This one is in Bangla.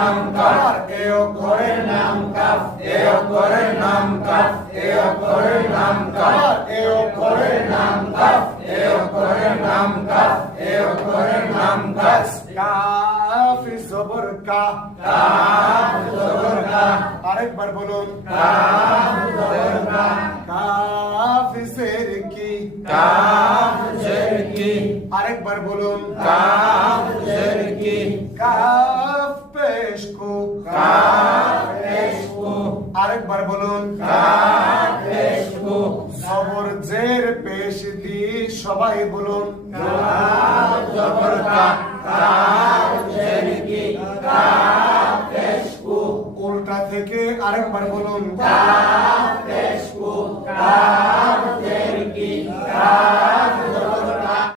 নাম কাফ এ অক্ষরের নাম কাফ এ অক্ষরের নাম কাফ এ অক্ষরের নাম কাফ এ অক্ষরের নাম কাফ এ অক্ষরের নাম কাফ এ অক্ষরের নাম কাফ কাফ সবর কা কাফ জবর কা আরেকবার বলুন কাফ জবর কা কাফ সের কি কাফ সের কি আরেকবার বলুন কাফ সের কি কাফ জবর জের পেশ দি সবাই বলুন। কাফ জবর কা কাফ জের কি কাফ পেশ কু উল্টা থেকে আরেকবার বলুন। কাফ